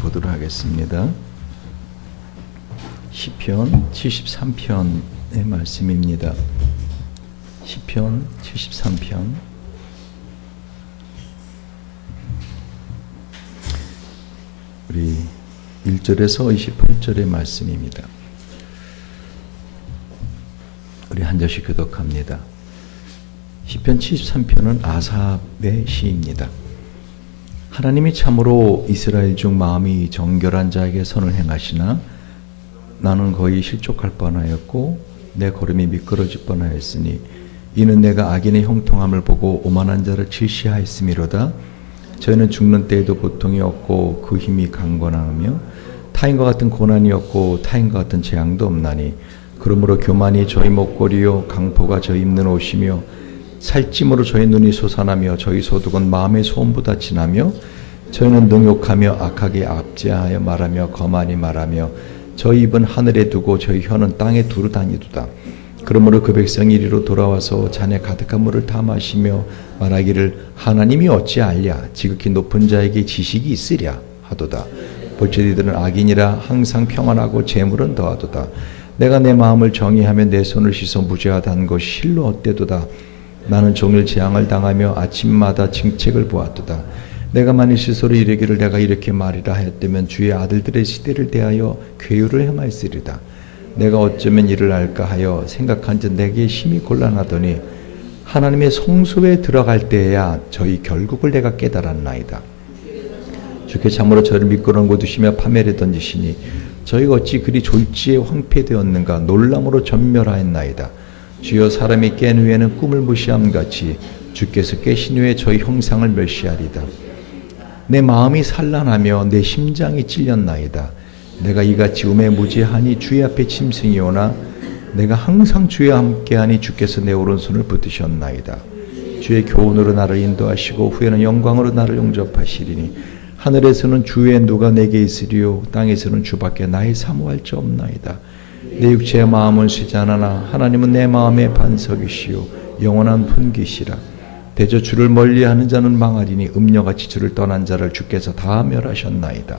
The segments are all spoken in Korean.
보도록 하겠습니다. 시편 73편의 말씀입니다. 시편 73편 우리 1절에서 28절의 말씀입니다. 우리 한 절씩 교독합니다. 시편 73편은 아삽의 시입니다. 하나님이 참으로 이스라엘 중 마음이 정결한 자에게 선을 행하시나 나는 거의 실족할 뻔하였고 내 걸음이 미끄러질 뻔하였으니 이는 내가 악인의 형통함을 보고 오만한 자를 질시하였음이로다. 저희는 죽는 때에도 고통이 없고 그 힘이 강건하며 타인과 같은 고난이 없고 타인과 같은 재앙도 없나니 그러므로 교만이 저희 목걸이요 강포가 저희 입는 옷이며 살찜으로 저희 눈이 솟아나며 저희 소득은 마음의 소음보다 진하며 저희는 능욕하며 악하게 압제하여 말하며 거만히 말하며 저희 입은 하늘에 두고 저희 혀는 땅에 두루 다니도다. 그러므로 그 백성이 이리로 돌아와서 잔에 가득한 물을 다 마시며 말하기를 하나님이 어찌 알랴 지극히 높은 자에게 지식이 있으랴 하도다. 볼지어 이들은 악인이라 항상 평안하고 재물은 더하도다. 내가 내 마음을 정의하며 내 손을 씻어 무죄하다는 것이 실로 헛되도다. 나는 종일 재앙을 당하며 아침마다 징책을 보았도다. 내가 만일 스스로 이르기를 내가 이렇게 말이라 하였다면 주의 아들들의 시대를 대하여 괴유를 행하였으리다. 내가 어쩌면 이를 알까 하여 생각한즉 내게 심히 곤란하더니 하나님의 성소에 들어갈 때에야 저희 결국을 내가 깨달았나이다. 주께 참으로 저를 미끄러운 두시며 파멸에 던지시니 저희가 어찌 그리 졸지에 황폐되었는가 놀람으로 전멸하였나이다. 주여 사람이 깬 후에는 꿈을 무시함같이 주께서 깨신 후에 저희 형상을 멸시하리다. 내 마음이 산란하며 내 심장이 찔렸나이다. 내가 이같이 음에 무지하니 주의 앞에 짐승이 오나 내가 항상 주와 함께하니 주께서 내 오른손을 붙드셨나이다. 주의 교훈으로 나를 인도하시고 후에는 영광으로 나를 용접하시리니 하늘에서는 주의 누가 내게 있으리요 땅에서는 주밖에 나의 사모할 자 없나이다. 내 육체의 마음은 쉬지 않으나 하나님은 내 마음의 반석이시요 영원한 분기시라. 대저 주를 멀리하는 자는 망하리니 음녀같이 주를 떠난 자를 주께서 다 멸하셨나이다.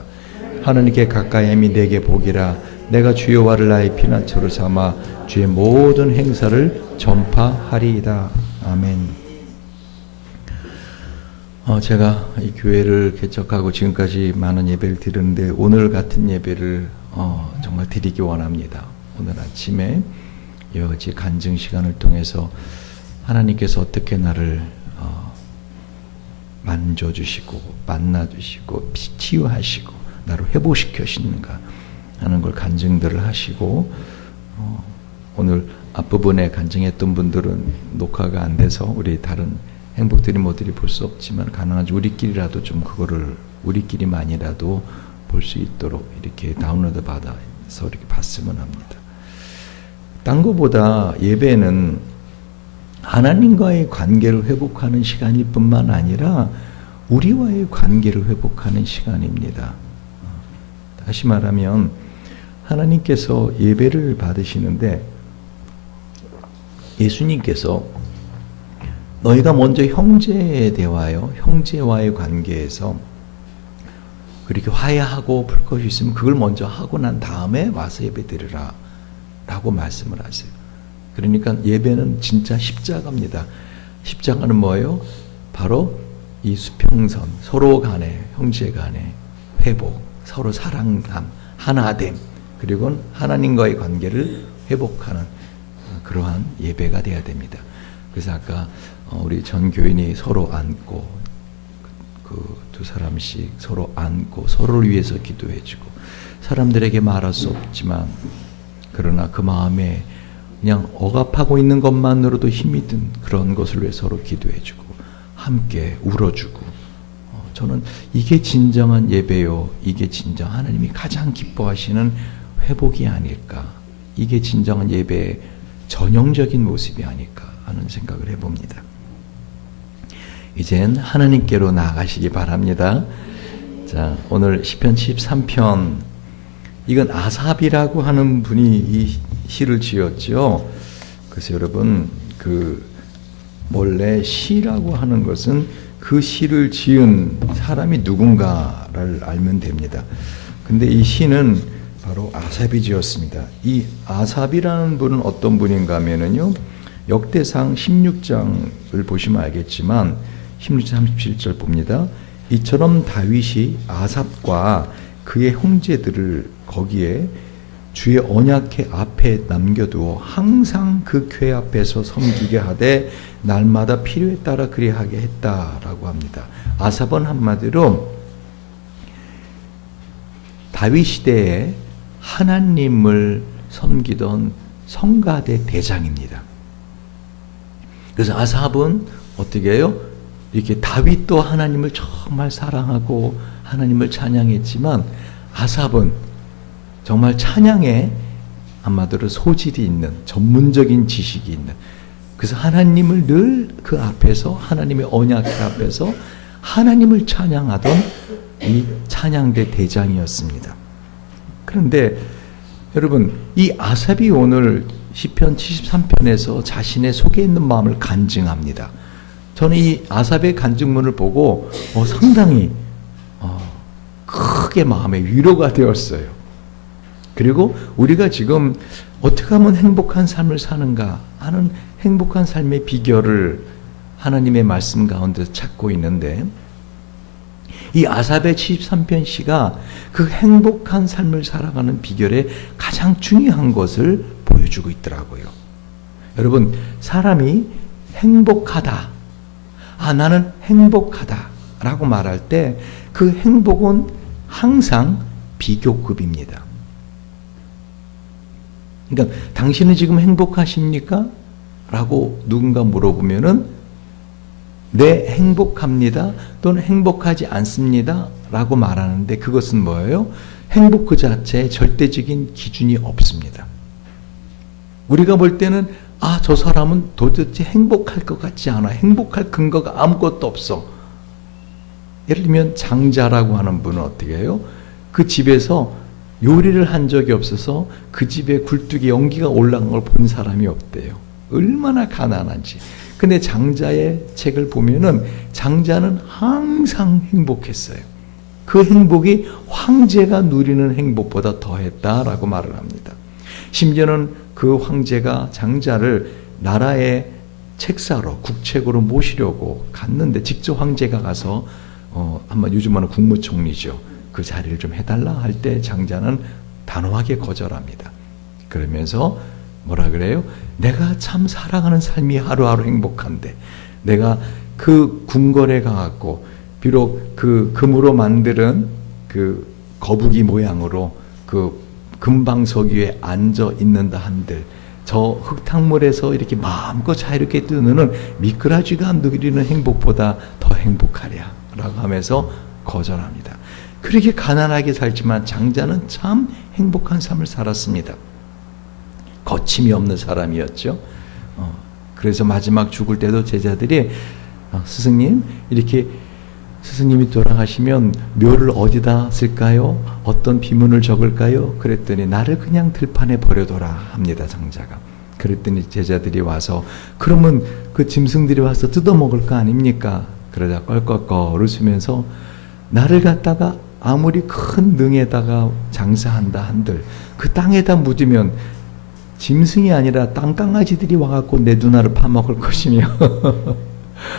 하나님께 가까이 함이 내게 복이라. 내가 주의 와를 나의 피난처로 삼아 주의 모든 행사를 전파하리이다. 아멘. 제가 이 교회를 개척하고 지금까지 많은 예배를 드렸는데 오늘 같은 예배를 정말 드리기 원합니다. 오늘 아침에 여러 가지 간증 시간을 통해서 하나님께서 어떻게 나를 만져주시고 만나주시고 치유하시고 나를 회복시켜주시는가 하는 걸 간증들을 하시고 오늘 앞부분에 간증했던 분들은 녹화가 안 돼서 우리 다른 행복들이 모두리 볼 수 없지만 가능한지 우리끼리라도 좀 그거를 우리끼리만이라도 볼 수 있도록 이렇게 다운로드 받아서 이렇게 봤으면 합니다. 딴 거보다 예배는 하나님과의 관계를 회복하는 시간일 뿐만 아니라 우리와의 관계를 회복하는 시간입니다. 다시 말하면 하나님께서 예배를 받으시는데 예수님께서 너희가 먼저 형제에 대하여 형제와의 관계에서 그렇게 화해하고 풀 것이 있으면 그걸 먼저 하고 난 다음에 와서 예배 드리라 라고 말씀을 하세요. 그러니까 예배는 진짜 십자가입니다. 십자가는 뭐예요? 바로 이 수평선, 서로 간에 형제 간에 회복, 서로 사랑함, 하나됨, 그리고 하나님과의 관계를 회복하는 그러한 예배가 돼야 됩니다. 그래서 아까 우리 전 교인이 서로 안고 그 두 사람씩 서로 안고 서로를 위해서 기도해주고 사람들에게 말할 수 없지만 그러나 그 마음에 그냥 억압하고 있는 것만으로도 힘이 든 그런 것을 위해 서로 기도해주고 함께 울어주고 저는 이게 진정한 예배요. 이게 진정 하나님이 가장 기뻐하시는 회복이 아닐까. 이게 진정한 예배의 전형적인 모습이 아닐까 하는 생각을 해봅니다. 이젠 하나님께로 나아가시기 바랍니다. 자, 오늘 시편 73편 이건 아삽이라고 하는 분이 이 시를 지었죠. 그래서 여러분 원래 시라고 하는 것은 그 시를 지은 사람이 누군가를 알면 됩니다. 근데 이 시는 바로 아삽이 지었습니다. 이 아삽이라는 분은 어떤 분인가 하면은요, 역대상 16장을 보시면 알겠지만 16장 37절 봅니다. 이처럼 다윗이 아삽과 그의 형제들을 거기에 주의 언약궤 앞에 남겨두어 항상 그 궤 앞에서 섬기게 하되 날마다 필요에 따라 그리하게 했다라고 합니다. 아삽은 한마디로 다윗 시대에 하나님을 섬기던 성가대 대장입니다. 그래서 아삽은 어떻게 해요? 이렇게 다윗도 하나님을 정말 사랑하고 하나님을 찬양했지만 아삽은 정말 찬양에 아마도 소질이 있는 전문적인 지식이 있는, 그래서 하나님을 늘 그 앞에서 하나님의 언약궤 앞에서 하나님을 찬양하던 이 찬양대 대장이었습니다. 그런데 여러분, 이 아삽이 오늘 시편 73편에서 자신의 속에 있는 마음을 간증합니다. 저는 이 아삽의 간증문을 보고 상당히 크게 마음의 위로가 되었어요. 그리고 우리가 지금 어떻게 하면 행복한 삶을 사는가 하는 행복한 삶의 비결을 하나님의 말씀 가운데 찾고 있는데, 이 아삽의 73편 시가 그 행복한 삶을 살아가는 비결의 가장 중요한 것을 보여주고 있더라고요. 여러분, 사람이 행복하다, 나는 행복하다 라고 말할 때 그 행복은 항상 비교급입니다. 그러니까 당신은 지금 행복하십니까? 라고 누군가 물어보면은 네, 행복합니다 또는 행복하지 않습니다 라고 말하는데, 그것은 뭐예요? 행복 그 자체에 절대적인 기준이 없습니다. 우리가 볼 때는 저 사람은 도대체 행복할 것 같지 않아, 행복할 근거가 아무것도 없어. 예를 들면 장자라고 하는 분은 어떻게 해요? 그 집에서 요리를 한 적이 없어서 그 집에 굴뚝에 연기가 올라간 걸 본 사람이 없대요. 얼마나 가난한지. 근데 장자의 책을 보면은 장자는 항상 행복했어요. 그 행복이 황제가 누리는 행복보다 더했다라고 말을 합니다. 심지어는 그 황제가 장자를 나라의 책사로, 국책으로 모시려고 갔는데, 직접 황제가 가서 한번 요즘은 국무총리죠, 그 자리를 좀 해달라 할 때 장자는 단호하게 거절합니다. 그러면서 뭐라 그래요? 내가 참 살아가는 삶이 하루하루 행복한데, 내가 그 궁궐에 가갖고 비록 그 금으로 만드는 그 거북이 모양으로 그 금방석 위에 앉아 있는다 한들 저 흙탕물에서 이렇게 마음껏 자유롭게 뛰는 미꾸라지가 누리는 행복보다 더 행복하랴 라고 하면서 거절합니다. 그렇게 가난하게 살지만 장자는 참 행복한 삶을 살았습니다. 거침이 없는 사람이었죠. 그래서 마지막 죽을 때도 제자들이 스승님, 이렇게 스승님이 돌아가시면 묘를 어디다 쓸까요? 어떤 비문을 적을까요? 그랬더니 나를 그냥 들판에 버려둬라 합니다, 장자가. 그랬더니 제자들이 와서 그러면 그 짐승들이 와서 뜯어먹을 거 아닙니까? 그러다 껄껄껄 웃으면서 나를 갖다가 아무리 큰 능에다가 장사한다 한들 그 땅에다 묻으면 짐승이 아니라 땅강아지들이 와갖고 내 누나를 파먹을 것이며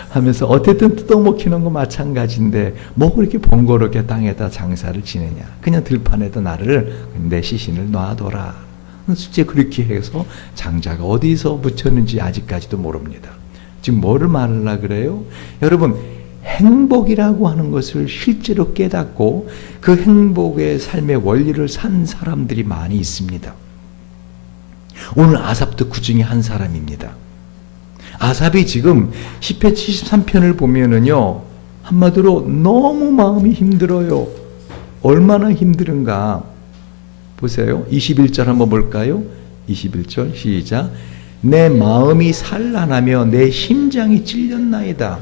하면서 어쨌든 뜯어먹히는 거 마찬가지인데 뭐 그렇게 번거롭게 땅에다 장사를 지내냐, 그냥 들판에다 나를 내 시신을 놔둬라. 실제 그렇게 해서 장자가 어디서 묻혔는지 아직까지도 모릅니다. 지금 뭐를 말하려 그래요? 여러분, 행복이라고 하는 것을 실제로 깨닫고 그 행복의 삶의 원리를 산 사람들이 많이 있습니다. 오늘 아삽도 그 중에 한 사람입니다. 아삽이 지금 시편 73편을 보면은요, 한마디로 너무 마음이 힘들어요. 얼마나 힘들은가 보세요. 21절 한번 볼까요? 21절 시작. 내 마음이 산란하며 내 심장이 찔렸나이다.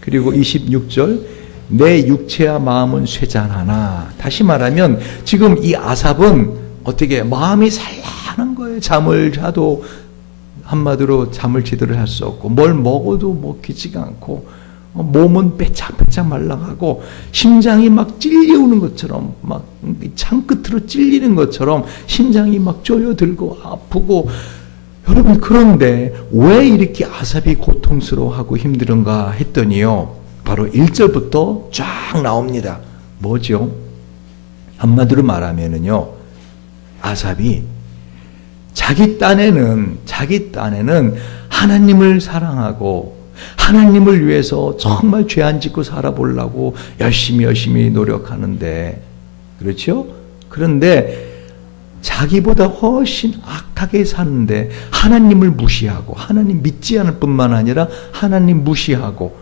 그리고 26절 내 육체와 마음은 쇠잔하나. 다시 말하면 지금 이 아삽은 어떻게 마음이 산란한 거예요. 잠을 자도 한마디로 잠을 제대로 할 수 없고 뭘 먹어도 먹히지가 않고 몸은 빼짝빼짝 말랑하고 심장이 막 찔려오는 것처럼 막 창끝으로 찔리는 것처럼 심장이 막 쪼여들고 아프고 여러분 그런데 왜 이렇게 아삽이 고통스러워하고 힘든가 했더니요. 바로 1절부터 쫙 나옵니다. 뭐죠? 한마디로 말하면은요. 아삽이 자기 딴에는 하나님을 사랑하고 하나님을 위해서 정말 죄 안 짓고 살아보려고 열심히 노력하는데 그렇죠? 그런데 자기보다 훨씬 악하게 사는데 하나님을 무시하고 하나님 믿지 않을 뿐만 아니라 하나님 무시하고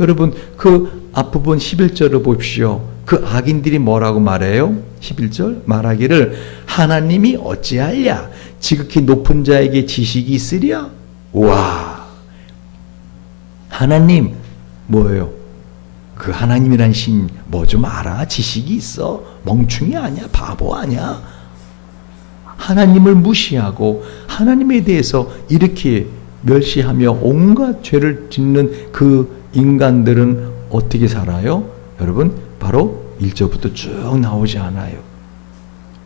여러분 그 앞부분 11절을 보십시오. 그 악인들이 뭐라고 말해요? 11절 말하기를 하나님이 어찌하랴 지극히 높은 자에게 지식이 있으랴. 와 하나님 뭐예요? 그 하나님이란 신 뭐 좀 알아? 지식이 있어? 멍충이 아니야? 바보 아니야? 하나님을 무시하고 하나님에 대해서 이렇게 멸시하며 온갖 죄를 짓는 그 인간들은 어떻게 살아요? 여러분 바로 1절부터 쭉 나오지 않아요.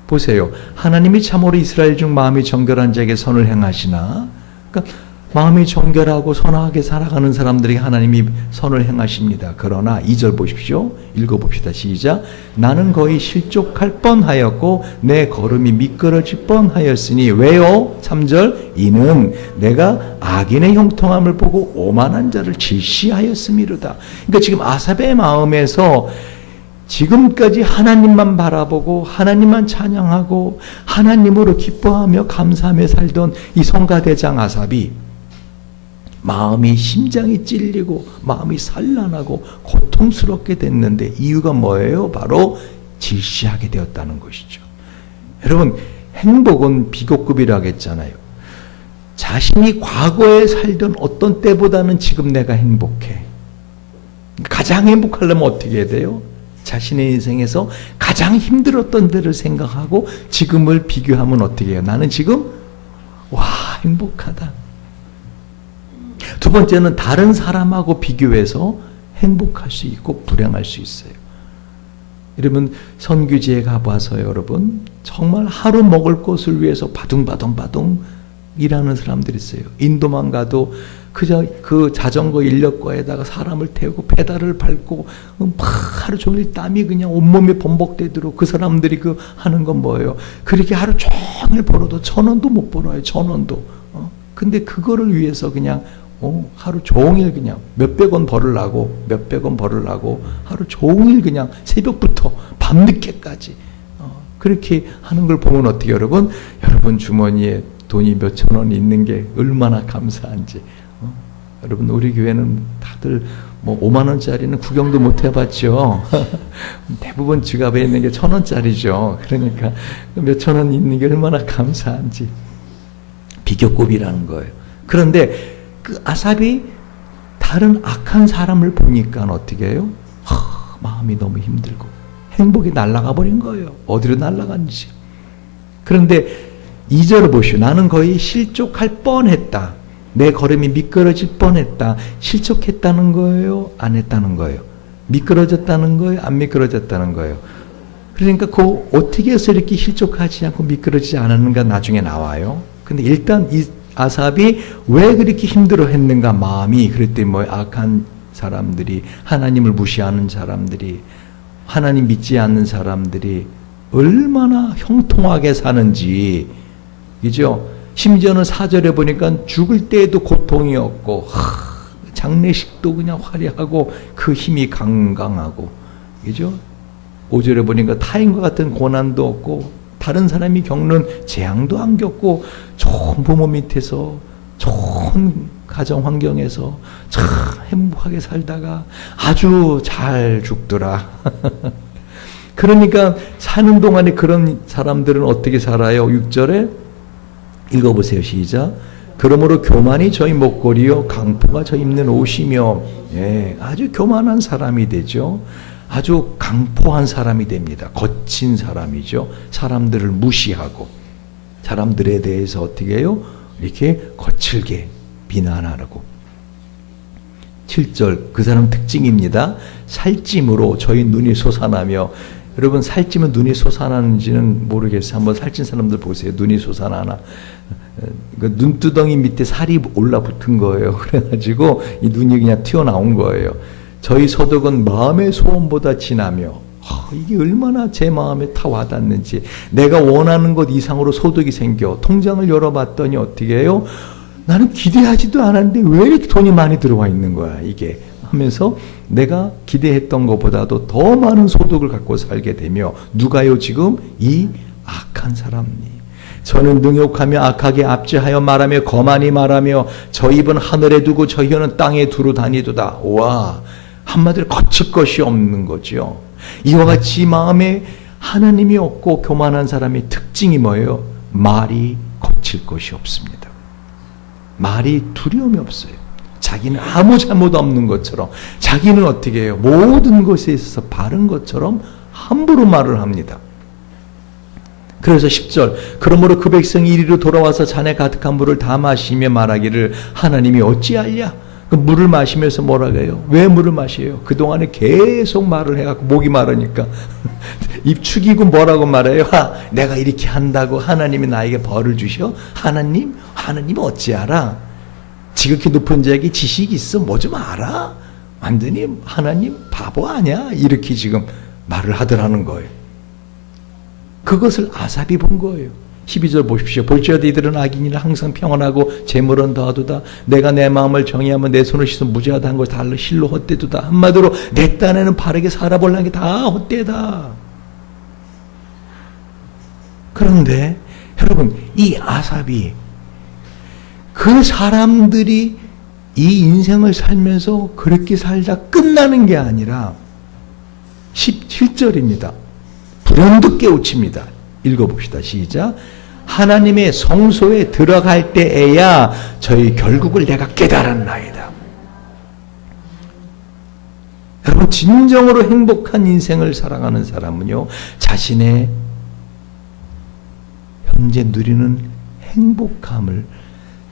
보세요. 하나님이 참으로 이스라엘 중 마음이 정결한 자에게 선을 행하시나? 그러니까 마음이 정결하고 선하게 살아가는 사람들에게 하나님이 선을 행하십니다. 그러나 2절 보십시오. 읽어봅시다. 시작. 나는 거의 실족할 뻔하였고 내 걸음이 미끄러질 뻔하였으니 왜요? 3절 이는 내가 악인의 형통함을 보고 오만한 자를 질시하였음이로다. 그러니까 지금 아삽의 마음에서 지금까지 하나님만 바라보고 하나님만 찬양하고 하나님으로 기뻐하며 감사하며 살던 이 성가대장 아삽이 마음이 심장이 찔리고 마음이 산란하고 고통스럽게 됐는데 이유가 뭐예요? 바로 질시하게 되었다는 것이죠. 여러분 행복은 비교급이라고 했잖아요. 자신이 과거에 살던 어떤 때보다는 지금 내가 행복해. 가장 행복하려면 어떻게 해야 돼요? 자신의 인생에서 가장 힘들었던 때를 생각하고 지금을 비교하면 어떻게 해요? 나는 지금 와 행복하다. 두 번째는 다른 사람하고 비교해서 행복할 수 있고 불행할 수 있어요. 여러분 선교지에 가봐서 여러분 정말 하루 먹을 것을 위해서 바둥바둥 일하는 사람들이 있어요. 인도만 가도 그저 그 자전거 인력거에다가 사람을 태우고 페달을 밟고 하루 종일 땀이 그냥 온몸에 범벅되도록 그 사람들이 그 하는 건 뭐예요? 그렇게 하루 종일 벌어도 1,000원도 못 벌어요. 1,000원도. 근데 그거를 위해서 그냥 하루 종일 그냥 몇백 원 벌으려고 하루 종일 그냥 새벽부터 밤늦게까지 그렇게 하는 걸 보면 어떻게 여러분 주머니에 돈이 몇천 원 있는 게 얼마나 감사한지. 여러분 우리 교회는 다들 뭐 5만 원짜리는 구경도 못 해봤죠. 대부분 지갑에 있는 게 1,000원짜리죠. 그러니까 몇천 원 있는 게 얼마나 감사한지. 비교급이라는 거예요. 그런데 그 아삽이 다른 악한 사람을 보니까 어떻게 해요? 마음이 너무 힘들고 행복이 날아가 버린 거예요. 어디로 날아간지. 그런데 2절을 보시오. 나는 거의 실족할 뻔했다. 내 걸음이 미끄러질 뻔했다. 실족했다는 거예요? 안 했다는 거예요? 미끄러졌다는 거예요? 안 미끄러졌다는 거예요? 그러니까 그 어떻게 해서 이렇게 실족하지 않고 미끄러지지 않았는가 나중에 나와요. 근데 일단 이 아삽이 왜 그렇게 힘들어 했는가 마음이 그랬더니 뭐 악한 사람들이 하나님을 무시하는 사람들이 하나님 믿지 않는 사람들이 얼마나 형통하게 사는지 그죠? 심지어는 4절에 보니까 죽을 때에도 고통이 없고 장례식도 그냥 화려하고 그 힘이 강강하고 그죠? 5절에 보니까 타인과 같은 고난도 없고 다른 사람이 겪는 재앙도 안 겪고 좋은 부모 밑에서 좋은 가정 환경에서 참 행복하게 살다가 아주 잘 죽더라. 그러니까 사는 동안에 그런 사람들은 어떻게 살아요? 6절에 읽어보세요. 시작. 그러므로 교만이 저희 목걸이요 강포가 저 입는 옷이며 아주 교만한 사람이 되죠. 아주 강포한 사람이 됩니다. 거친 사람이죠. 사람들을 무시하고 사람들에 대해서 어떻게 해요? 이렇게 거칠게 비난하고 7절 그 사람 특징입니다. 살찜으로 저희 눈이 솟아나며, 여러분 살찌면 눈이 솟아나는지는 모르겠어요. 한번 살찐 사람들 보세요. 눈이 솟아나나. 눈두덩이 밑에 살이 올라붙은 거예요. 그래가지고 이 눈이 그냥 튀어나온 거예요. 저희 소득은 마음의 소원보다 진하며, 이게 얼마나 제 마음에 다 와닿는지. 내가 원하는 것 이상으로 소득이 생겨 통장을 열어봤더니 어떻게 해요? 나는 기대하지도 않았는데 왜 이렇게 돈이 많이 들어와 있는 거야 이게 하면서 내가 기대했던 것보다도 더 많은 소득을 갖고 살게 되며, 누가요 지금? 이 악한 사람이. 저는 능욕하며 악하게 압제하여 말하며 거만히 말하며 저 입은 하늘에 두고 저 혀는 땅에 두루 다니도다. 와, 한마디로 거칠 것이 없는 거죠. 이와 같이 마음에 하나님이 없고 교만한 사람의 특징이 뭐예요? 말이 거칠 것이 없습니다. 말이 두려움이 없어요. 자기는 아무 잘못 없는 것처럼, 자기는 어떻게 해요? 모든 것에 있어서 바른 것처럼 함부로 말을 합니다. 그래서 10절 그러므로 그 백성이 이리로 돌아와서 잔에 가득한 물을 다 마시며 말하기를 하나님이 어찌하랴. 그 물을 마시면서 뭐라고 해요? 왜 물을 마셔요? 그동안에 계속 말을 해갖고 목이 마르니까 입 축이고 뭐라고 말해요? 내가 이렇게 한다고 하나님이 나에게 벌을 주셔? 하나님 어찌 알아? 지극히 높은 자에게 지식이 있어? 뭐 좀 알아? 완전히 하나님 바보 아니야? 이렇게 지금 말을 하더라는 거예요. 그것을 아삽이 본 거예요. 12절 보십시오. 볼지어다 이들은 악인이라 항상 평안하고 재물은 더하도다. 내가 내 마음을 정의하면 내 손을 씻어 무죄하다 한 것을 달러 실로 헛되도다. 한마디로 내 딴에는 바르게 살아보려는 게 다 헛되다. 그런데 여러분, 이 아삽이 그 사람들이 이 인생을 살면서 그렇게 살다 끝나는 게 아니라 17절입니다. 불현듯 깨우칩니다. 읽어봅시다. 시작. 하나님의 성소에 들어갈 때에야 저희 결국을 내가 깨달았나이다. 여러분, 진정으로 행복한 인생을 살아가는 사람은요, 자신의 현재 누리는 행복함을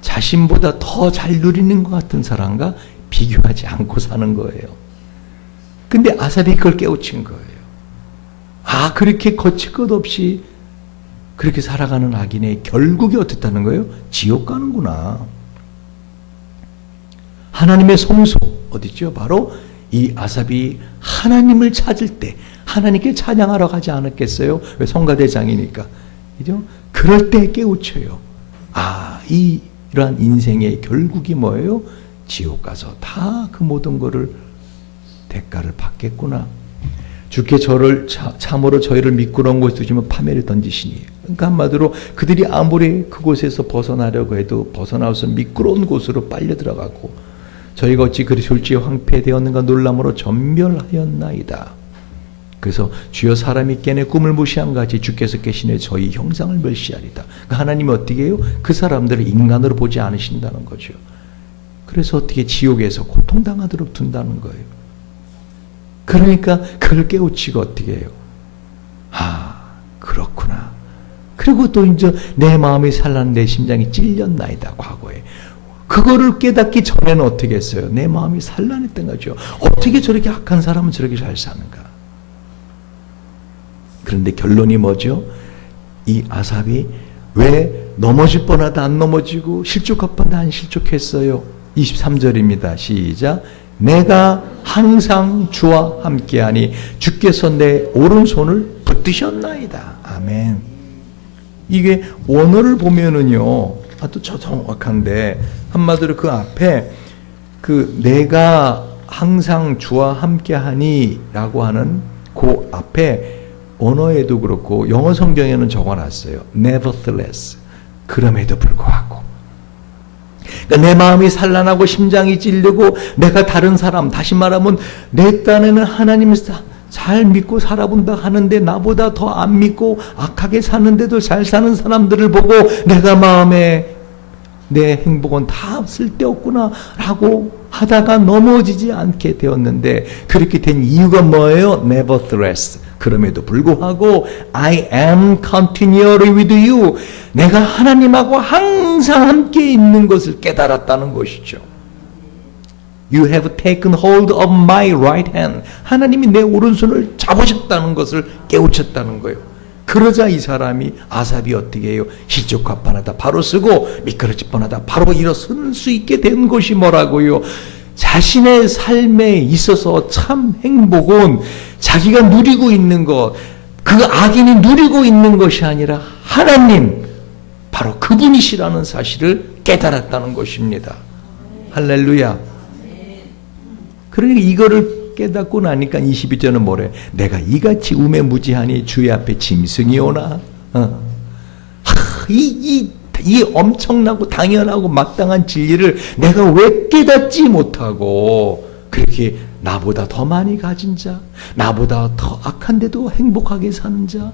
자신보다 더 잘 누리는 것 같은 사람과 비교하지 않고 사는 거예요. 근데 아삽이 그걸 깨우친 거예요. 그렇게 거칠 것 없이 그렇게 살아가는 악인의 결국이 어떻다는 거예요? 지옥 가는구나. 하나님의 성소 어디죠? 바로 이 아삽이 하나님을 찾을 때 하나님께 찬양하러 가지 않았겠어요? 왜? 성가대장이니까. 그죠? 그럴 때 깨우쳐요. 이러한 인생의 결국이 뭐예요? 지옥 가서 다 그 모든 거를 대가를 받겠구나. 주께 저를 참으로 저희를 미끄러운 곳에 두시면 파멸에 던지시니. 그러니까 한마디로 그들이 아무리 그곳에서 벗어나려고 해도 벗어나올 수 미끄러운 곳으로 빨려 들어가고, 저희가 어찌 그리 졸지에 황폐되었는가 놀람으로 전멸하였나이다. 그래서 주여 사람이 깨내 꿈을 무시한 같이 주께서 계시네 저희 형상을 멸시하리다. 그러니까 하나님이 어떻게 해요? 그 사람들을 인간으로 보지 않으신다는 거죠. 그래서 어떻게 지옥에서 고통당하도록 둔다는 거예요. 그러니까 그걸 깨우치고 어떻게 해요? 그렇구나. 그리고 또 이제 내 마음이 산란 내 심장이 찔렸나이다. 과거에. 그거를 깨닫기 전에는 어떻게 했어요? 내 마음이 산란했던 거죠. 어떻게 저렇게 악한 사람은 저렇게 잘 사는가? 그런데 결론이 뭐죠? 이 아삽이 왜 넘어질 뻔하다 안 넘어지고 실족할 뻔하다 안 실족했어요? 23절입니다. 시작. 내가 항상 주와 함께하니 주께서 내 오른손을 붙드셨나이다. 아멘. 이게 원어를 보면은요, 또 정확한데, 한마디로 그 앞에 그 내가 항상 주와 함께하니 라고 하는 그 앞에 언어에도 그렇고 영어 성경에는 적어놨어요. Nevertheless. 그럼에도 불구하고. 그러니까 내 마음이 산란하고 심장이 찔리고 내가 다른 사람, 다시 말하면 내 딴에는 하나님을 잘 믿고 살아본다 하는데 나보다 더 안 믿고 악하게 사는데도 잘 사는 사람들을 보고 내가 마음에 내 행복은 다 쓸데없구나 라고 하다가 넘어지지 않게 되었는데, 그렇게 된 이유가 뭐예요? Nevertheless. 그럼에도 불구하고 I am continually with you. 내가 하나님하고 항상 함께 있는 것을 깨달았다는 것이죠. You have taken hold of my right hand. 하나님이 내 오른손을 잡으셨다는 것을 깨우쳤다는 거예요. 그러자 이 사람이 아삽이 어떻게 해요? 실족합판하다 바로 쓰고 미끄러질 뻔하다 바로 일어설 수 있게 된 것이 뭐라고요? 자신의 삶에 있어서 참 행복은 자기가 누리고 있는 것, 그 악인이 누리고 있는 것이 아니라 하나님, 바로 그분이시라는 사실을 깨달았다는 것입니다. 할렐루야. 그러니까 이거를 깨닫고 나니까 22절은 뭐래? 내가 이같이 우매무지하니 주의 앞에 짐승이 오나? 이 엄청나고 당연하고 마땅한 진리를 내가 왜 깨닫지 못하고 그렇게 나보다 더 많이 가진 자, 나보다 더 악한데도 행복하게 사는 자,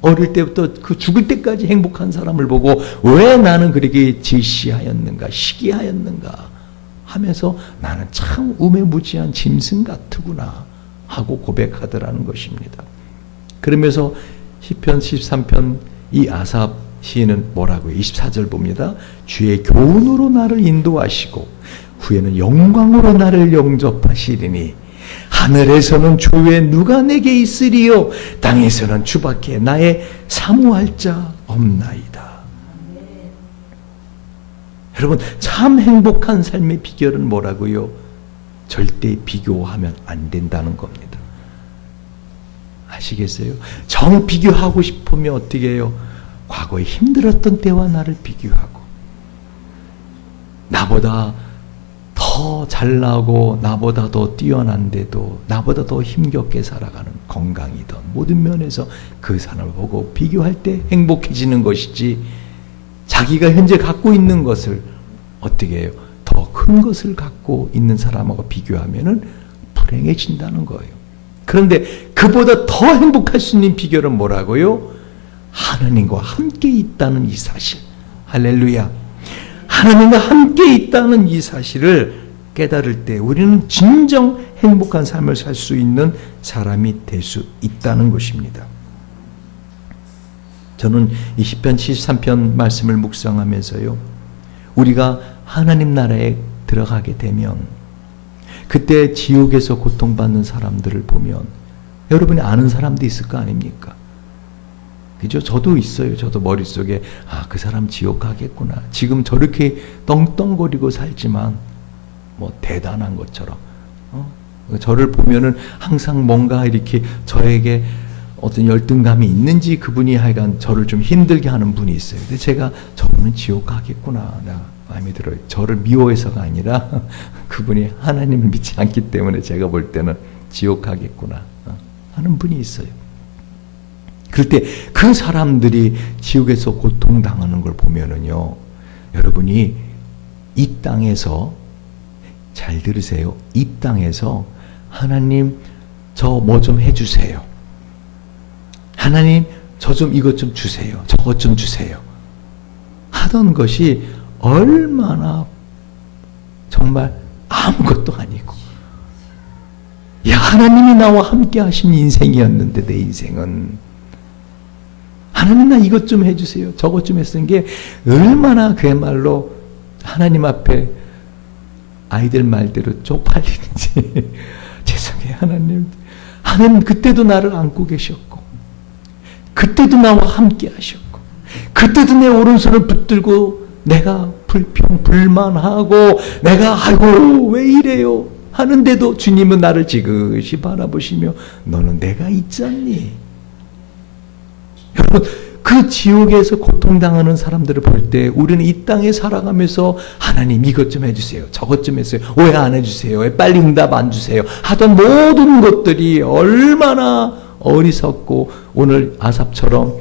어릴 때부터 그 죽을 때까지 행복한 사람을 보고 왜 나는 그렇게 질시하였는가, 시기하였는가 하면서 나는 참 우매무지한 짐승 같으구나 하고 고백하더라는 것입니다. 그러면서 시편 13편 이 아삽 시인은 뭐라고요? 24절 봅니다. 주의 교훈으로 나를 인도하시고 후에는 영광으로 나를 영접하시리니 하늘에서는 주 외에 누가 내게 있으리요 땅에서는 주밖에 나의 사모할 자 없나이다. 여러분, 참 행복한 삶의 비결은 뭐라고요? 절대 비교하면 안 된다는 겁니다. 아시겠어요? 정 비교하고 싶으면 어떻게 해요? 과거에 힘들었던 때와 나를 비교하고 나보다 더 잘나고 나보다 더 뛰어난데도 나보다 더 힘겹게 살아가는 건강이든 모든 면에서 그 사람을 보고 비교할 때 행복해지는 것이지, 자기가 현재 갖고 있는 것을 어떻게 해요? 더 큰 것을 갖고 있는 사람하고 비교하면은 불행해진다는 거예요. 그런데 그보다 더 행복할 수 있는 비결은 뭐라고요? 하나님과 함께 있다는 이 사실. 할렐루야. 하나님과 함께 있다는 이 사실을 깨달을 때 우리는 진정 행복한 삶을 살 수 있는 사람이 될 수 있다는 것입니다. 저는 이 시편 73편 말씀을 묵상하면서요, 우리가 하나님 나라에 들어가게 되면 그때 지옥에서 고통받는 사람들을 보면 여러분이 아는 사람도 있을 거 아닙니까? 그죠? 저도 있어요. 저도 머릿속에 그 사람 지옥 가겠구나. 지금 저렇게 떵떵거리고 살지만 뭐 대단한 것처럼 저를 보면은 항상 뭔가 이렇게 저에게 어떤 열등감이 있는지 그분이 하여간 저를 좀 힘들게 하는 분이 있어요. 근데 제가 저분은 지옥 가겠구나. 마음이 들어요. 저를 미워해서가 아니라 그분이 하나님을 믿지 않기 때문에 제가 볼 때는 지옥 가겠구나 하는 분이 있어요. 그럴 때 그 사람들이 지옥에서 고통당하는 걸 보면은요, 여러분이 이 땅에서, 잘 들으세요, 이 땅에서 하나님 저 뭐 좀 해주세요, 하나님 저 좀 이것 좀 주세요, 저것 좀 주세요 하던 것이 얼마나 정말 아무것도 아니고, 야, 하나님이 나와 함께 하신 인생이었는데 내 인생은 하나님 나 이것 좀 해주세요, 저것 좀 했던 게 얼마나 그야말로 하나님 앞에 아이들 말대로 쪽팔리는지. 죄송해요 하나님. 하나님 그때도 나를 안고 계셨고 그때도 나와 함께 하셨고 그때도 내 오른손을 붙들고 내가 불만하고 내가 아이고 왜 이래요 하는데도 주님은 나를 지그시 바라보시며 너는 내가 있잖니. 여러분, 그 지옥에서 고통당하는 사람들을 볼 때 우리는 이 땅에 살아가면서 하나님 이것 좀 해주세요, 저것 좀 해주세요, 왜 안 해주세요, 왜 빨리 응답 안 주세요 하던 모든 것들이 얼마나 어리석고 오늘 아삽처럼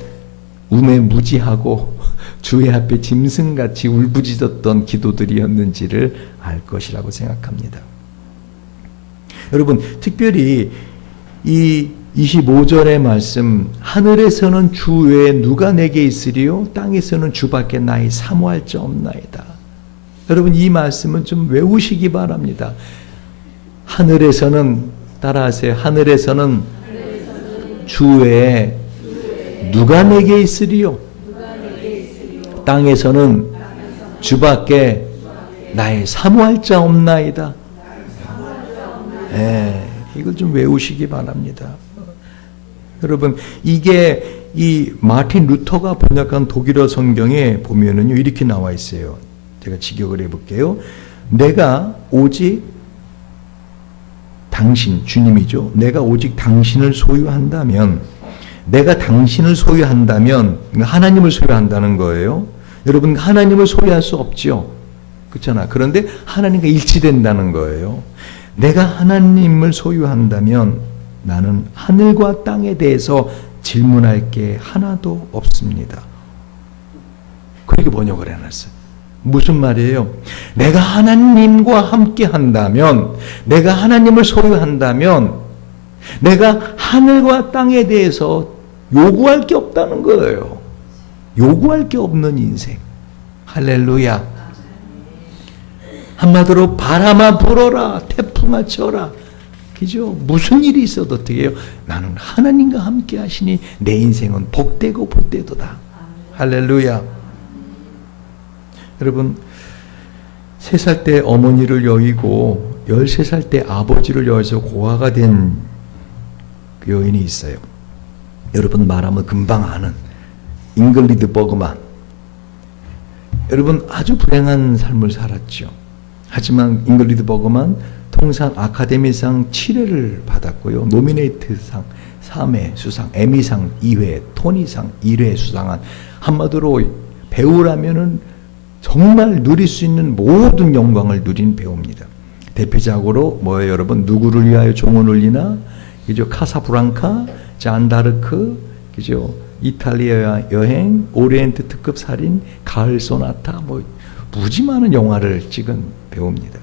우매무지하고 주의 앞에 짐승같이 울부짖었던 기도들이었는지를 알 것이라고 생각합니다. 여러분, 특별히 이 25절의 말씀, 하늘에서는 주 외에 누가 내게 있으리요 땅에서는 주밖에 나의 사모할 자 없나이다. 여러분, 이 말씀은 좀 외우시기 바랍니다. 하늘에서는, 따라하세요, 하늘에서는 주 외에 누가 내게 있으리요 땅에서는 주밖에 나의 사모할 자 없나이다. 이걸 좀 외우시기 바랍니다. 여러분, 이게 이 마틴 루터가 번역한 독일어 성경에 보면은요, 이렇게 나와 있어요. 제가 직역을 해볼게요. 내가 오직 당신, 주님이죠. 내가 오직 당신을 소유한다면, 내가 당신을 소유한다면, 하나님을 소유한다는 거예요. 여러분, 하나님을 소유할 수 없죠. 그렇잖아. 그런데 하나님과 일치된다는 거예요. 내가 하나님을 소유한다면 나는 하늘과 땅에 대해서 질문할 게 하나도 없습니다. 그렇게 번역을 해놨어요. 무슨 말이에요? 내가 하나님과 함께 한다면, 내가 하나님을 소유한다면, 내가 하늘과 땅에 대해서 요구할 게 없다는 거예요. 요구할 게 없는 인생. 할렐루야. 한마디로 바람아 불어라, 태풍아 쳐라. 그죠? 무슨 일이 있어도 어떻게 해요? 나는 하나님과 함께 하시니 내 인생은 복되고 복되도다. 할렐루야. 여러분, 3살 때 어머니를 여의고 13살 때 아버지를 여의서 고아가 된 그 여인이 있어요. 여러분 말하면 금방 아는 잉글리드 버그만. 여러분 아주 불행한 삶을 살았죠. 하지만 잉글리드 버그만 통상 아카데미상 7회를 받았고요. 노미네이트상 3회 수상, 에미상 2회, 토니상 1회 수상한, 한마디로 배우라면은 정말 누릴 수 있는 모든 영광을 누린 배우입니다. 대표작으로 뭐예요, 여러분? 누구를 위하여 종을 울리나? 그죠? 카사브랑카, 잔다르크, 그죠? 이탈리아 여행, 오리엔트 특급 살인, 가을 소나타, 뭐 무지 많은 영화를 찍은 배우입니다.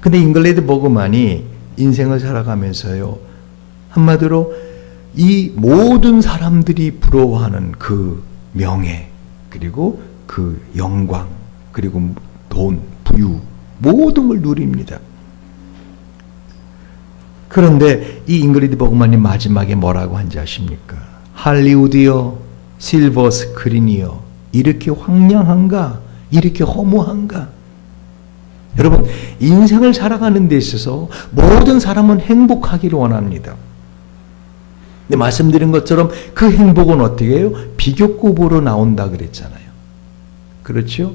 근데 잉글리드 버그만이 인생을 살아가면서요, 한마디로 이 모든 사람들이 부러워하는 그 명예, 그리고 그 영광, 그리고 돈, 부유, 모든 걸 누립니다. 그런데 이 잉그리드 버그만이 마지막에 뭐라고 한지 아십니까? 할리우드여, 실버 스크린이여, 이렇게 황량한가? 이렇게 허무한가? 여러분, 인생을 살아가는 데 있어서 모든 사람은 행복하기를 원합니다. 근데 말씀드린 것처럼 그 행복은 어떻게 해요? 비교급으로 나온다 그랬잖아요. 그렇죠?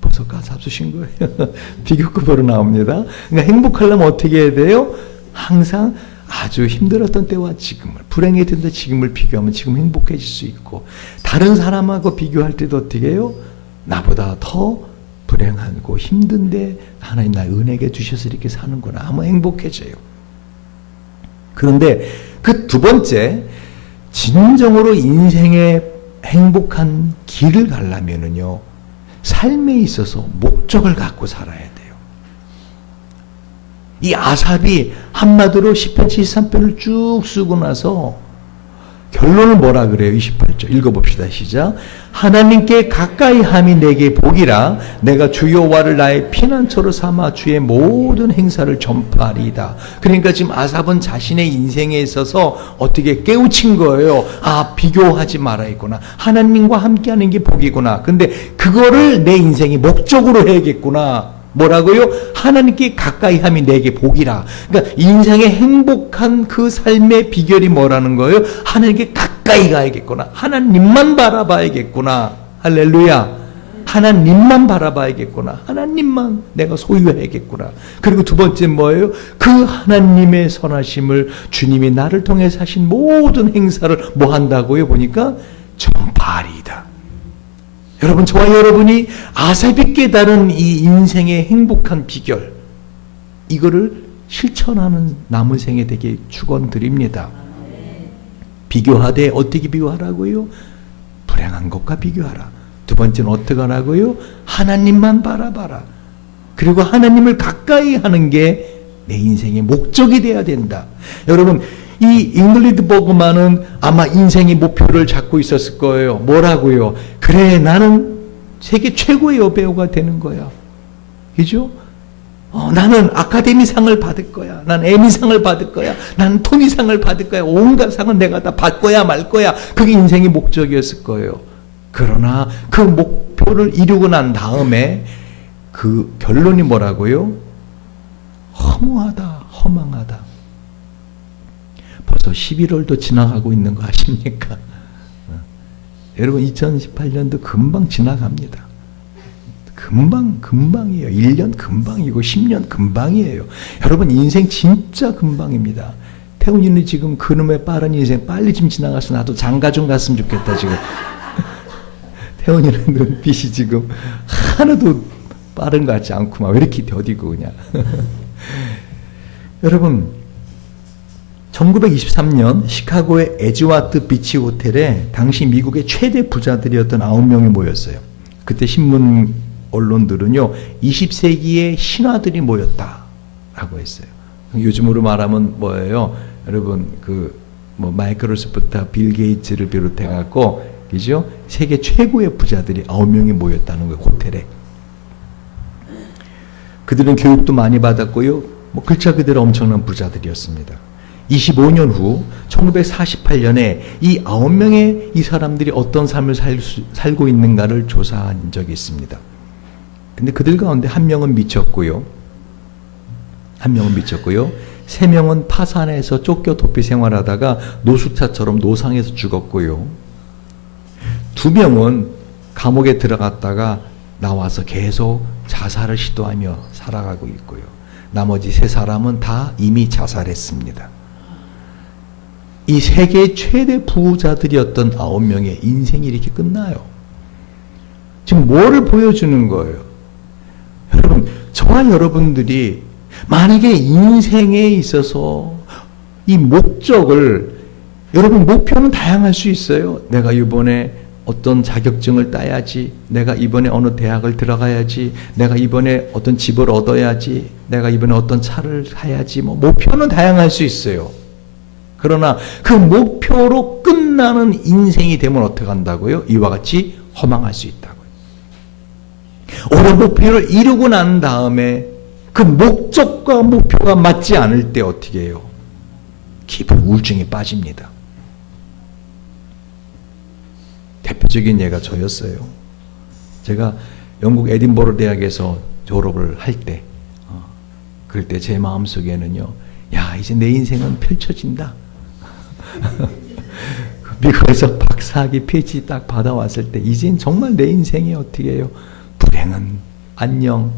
벌써 가사없으신 거예요. 비교급으로 나옵니다. 그러니까 행복하려면 어떻게 해야 돼요? 항상 아주 힘들었던 때와 지금을, 불행했던 때 지금을 비교하면 지금 행복해질 수 있고, 다른 사람하고 비교할 때도 어떻게 해요? 나보다 더 불행하고 힘든데 하나님 나 은혜게 주셔서 이렇게 사는구나 하면 행복해져요. 그런데 그 두 번째, 진정으로 인생의 행복한 길을 가려면은요, 삶에 있어서 목적을 갖고 살아야 돼요. 이 아삽이 한마디로 시편 73편을 쭉 쓰고 나서 결론을 뭐라 그래요? 28절 읽어봅시다. 시작. 하나님께 가까이 함이 내게 복이라. 내가 주 여호와를 나의 피난처로 삼아 주의 모든 행사를 전파하리이다. 그러니까 지금 아삽은 자신의 인생에 있어서 어떻게 깨우친 거예요. 아, 비교하지 말아야겠구나. 하나님과 함께하는 게 복이구나. 근데 그거를 내 인생의 목적으로 해야겠구나. 뭐라고요? 하나님께 가까이 함이 내게 복이라. 그러니까 인생의 행복한 그 삶의 비결이 뭐라는 거예요? 하나님께 가까이 가야겠구나. 하나님만 바라봐야겠구나. 할렐루야. 하나님만 바라봐야겠구나. 하나님만 내가 소유해야겠구나. 그리고 두 번째 뭐예요? 그 하나님의 선하심을 주님이 나를 통해서 하신 모든 행사를 뭐 한다고요? 보니까 전파하리이다. 여러분, 저와 여러분이 아삽이 깨달은 이 인생의 행복한 비결, 이거를 실천하는 남은 생에 되게 축원드립니다. 비교하되 어떻게 비교하라고요? 불행한 것과 비교하라. 두 번째는 어떻게 하라고요? 하나님만 바라봐라. 그리고 하나님을 가까이 하는 게 내 인생의 목적이 돼야 된다. 여러분, 이 잉글리드 버그만은 아마 인생의 목표를 잡고 있었을 거예요. 뭐라고요? 그래, 나는 세계 최고의 여배우가 되는 거야. 그죠? 나는 아카데미상을 받을 거야. 난 에미상을 받을 거야. 난 토니상을 받을 거야. 온갖 상은 내가 다 받고야 말 거야. 그게 인생의 목적이었을 거예요. 그러나 그 목표를 이루고 난 다음에 그 결론이 뭐라고요? 허무하다, 허망하다. 벌써 11월도 지나가고 있는 거 아십니까? 여러분 2018년도 금방 지나갑니다. 금방이에요. 1년 금방이고 10년 금방이에요. 여러분 인생 진짜 금방입니다. 태훈이는 지금 그놈의 빠른 인생 빨리 좀 지나가서 나도 장가 좀 갔으면 좋겠다 지금. 태훈이는 눈빛이 지금 하나도 빠른 것 같지 않구만. 왜 이렇게 더디고 그냥. 여러분 1923년 시카고의 에즈와트 비치 호텔에 당시 미국의 최대 부자들이었던 9명이 모였어요. 그때 신문 언론들은요 20세기의 신화들이 모였다라고 했어요. 요즘으로 말하면 뭐예요? 여러분 마이크로소프트 빌 게이츠를 비롯해 갖고 그죠? 세계 최고의 부자들이 9명이 모였다는 거예요. 호텔에. 그들은 교육도 많이 받았고요. 글자 그대로 엄청난 부자들이었습니다. 25년 후 1948년에 이 9명의 이 사람들이 어떤 삶을 살고 있는가를 조사한 적이 있습니다. 근데 그들 가운데 한 명은 미쳤고요. 3명은 파산해서 쫓겨 도피 생활하다가 노숙자처럼 노상에서 죽었고요. 2명은 감옥에 들어갔다가 나와서 계속 자살을 시도하며 살아가고 있고요. 나머지 3사람은 다 이미 자살했습니다. 이 세계 최대 부자들이었던 9명의 인생이 이렇게 끝나요. 지금 뭐를 보여주는 거예요? 여러분, 저와 여러분들이 만약에 인생에 있어서 이 목적을, 여러분 목표는 다양할 수 있어요. 내가 이번에 어떤 자격증을 따야지, 내가 이번에 어느 대학을 들어가야지, 내가 이번에 어떤 집을 얻어야지, 내가 이번에 어떤 차를 사야지, 목표는 다양할 수 있어요. 그러나 그 목표로 끝나는 인생이 되면 어떻게 한다고요? 이와 같이 허망할 수 있다고요. 오늘 목표를 이루고 난 다음에 그 목적과 목표가 맞지 않을 때 어떻게 해요? 깊은 우울증에 빠집니다. 대표적인 예가 저였어요. 제가 영국 에딘버러 대학에서 졸업을 할 때, 그럴 때 제 마음속에는요, 야, 이제 내 인생은 펼쳐진다. 미국에서 박사학위 PhD 딱 받아왔을 때 이젠 정말 내 인생이 어떻게 해요? 불행은 안녕,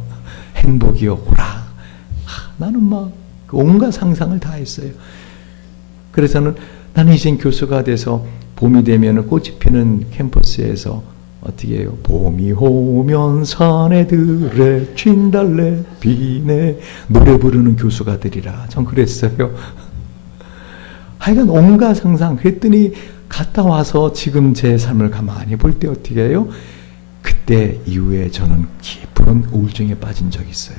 행복이요 오라. 나는 막 온갖 상상을 다 했어요. 그래서는 나는 이젠 교수가 돼서 봄이 되면 꽃이 피는 캠퍼스에서 어떻게 해요? 봄이 오면 사내들의 진달래 비네 노래 부르는 교수가 되리라. 전 그랬어요. 하여간 온갖 상상. 그랬더니 갔다 와서 지금 제 삶을 가만히 볼 때 어떻게 해요? 그때 이후에 저는 깊은 우울증에 빠진 적이 있어요.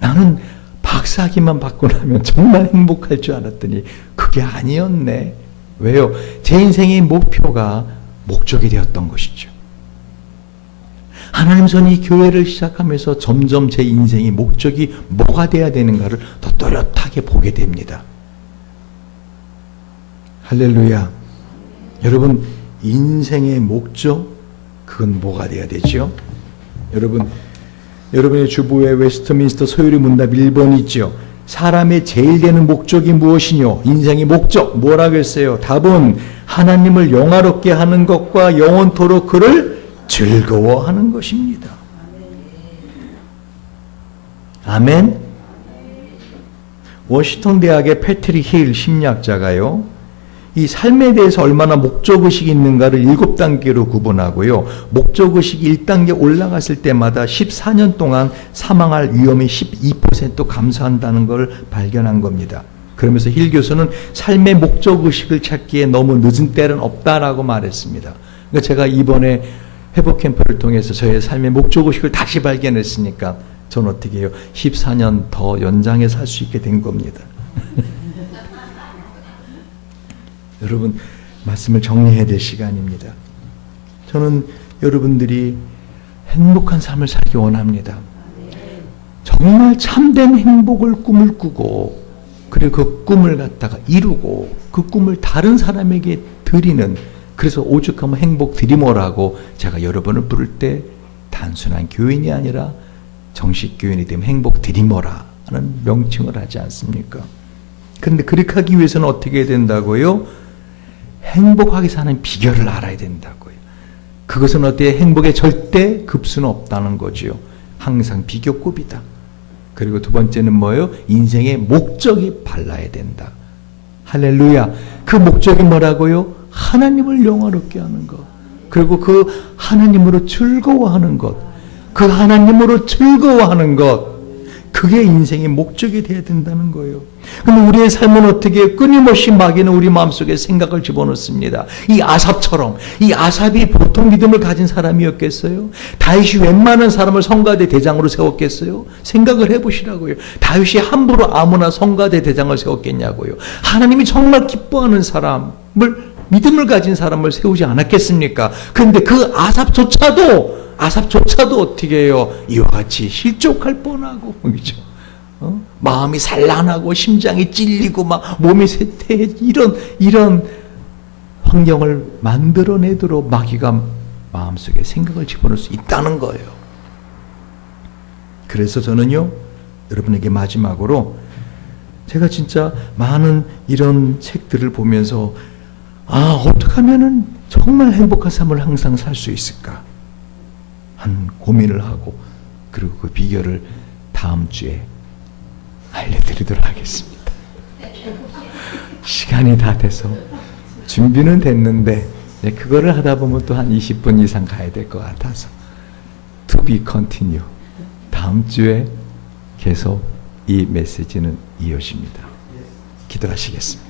나는 박사학위만 받고 나면 정말 행복할 줄 알았더니 그게 아니었네. 왜요? 제 인생의 목표가 목적이 되었던 것이죠. 하나님 손이 교회를 시작하면서 점점 제 인생의 목적이 뭐가 돼야 되는가를 더 또렷하게 보게 됩니다. 할렐루야. 여러분, 인생의 목적, 그건 뭐가 돼야 되죠? 여러분의 주부의 웨스트민스터 소요리 문답 1번 있죠. 사람의 제일 되는 목적이 무엇이뇨? 인생의 목적 뭐라고 했어요? 답은 하나님을 영화롭게 하는 것과 영원토록 그를 즐거워하는 것입니다. 아멘. 워싱턴 대학의 패트릭 힐 심리학자가요, 이 삶에 대해서 얼마나 목적의식이 있는가를 7단계로 구분하고요. 목적의식이 1단계 올라갔을 때마다 14년 동안 사망할 위험이 12% 감소한다는 걸 발견한 겁니다. 그러면서 힐 교수는 삶의 목적의식을 찾기에 너무 늦은 때는 없다라고 말했습니다. 그러니까 제가 이번에 회복 캠프를 통해서 저의 삶의 목적의식을 다시 발견했으니까 저는 어떻게 해요? 14년 더 연장해 살 수 있게 된 겁니다. 여러분, 말씀을 정리해야 될 시간입니다. 저는 여러분들이 행복한 삶을 살기 원합니다. 정말 참된 행복을 꿈을 꾸고, 그리고 그 꿈을 갖다가 이루고, 그 꿈을 다른 사람에게 드리는, 그래서 오죽하면 행복 드리머라고 제가 여러분을 부를 때 단순한 교인이 아니라 정식 교인이 되면 행복 드리머라 하는 명칭을 하지 않습니까? 그런데 그렇게 하기 위해서는 어떻게 해야 된다고요? 행복하게 사는 비결을 알아야 된다고요. 그것은 어때요? 행복의 절대 급수는 없다는 거지요. 항상 비교급이다. 그리고 두 번째는 뭐예요? 인생의 목적이 발라야 된다. 할렐루야. 그 목적이 뭐라고요? 하나님을 영화롭게 하는 것. 그리고 그 하나님으로 즐거워하는 것. 그 하나님으로 즐거워하는 것. 그게 인생의 목적이 되어야 된다는 거예요. 그럼 우리의 삶은 어떻게 끊임없이 마귀는 우리 마음속에 생각을 집어넣습니다. 이 아삽처럼. 이 아삽이 보통 믿음을 가진 사람이었겠어요? 다윗이 웬만한 사람을 성가대 대장으로 세웠겠어요? 생각을 해보시라고요. 다윗이 함부로 아무나 성가대 대장을 세웠겠냐고요. 하나님이 정말 기뻐하는 사람을, 믿음을 가진 사람을 세우지 않았겠습니까? 그런데 그 아삽조차도 어떻게 해요? 이와 같이 실족할 뻔하고, 그죠? 마음이 산란하고 심장이 찔리고 막 몸이 쇠퇴해 이런 환경을 만들어내도록 마귀가 마음속에 생각을 집어넣을 수 있다는 거예요. 그래서 저는요, 여러분에게 마지막으로 제가 진짜 많은 이런 책들을 보면서 어떻게 하면은 정말 행복한 삶을 항상 살 수 있을까? 한 고민을 하고, 그리고 그 비결을 다음 주에 알려드리도록 하겠습니다. 시간이 다 돼서 준비는 됐는데 그거를 하다 보면 또 한 20분 이상 가야 될 것 같아서 To be continue. 다음 주에 계속 이 메시지는 이어집니다. 기도하시겠습니다.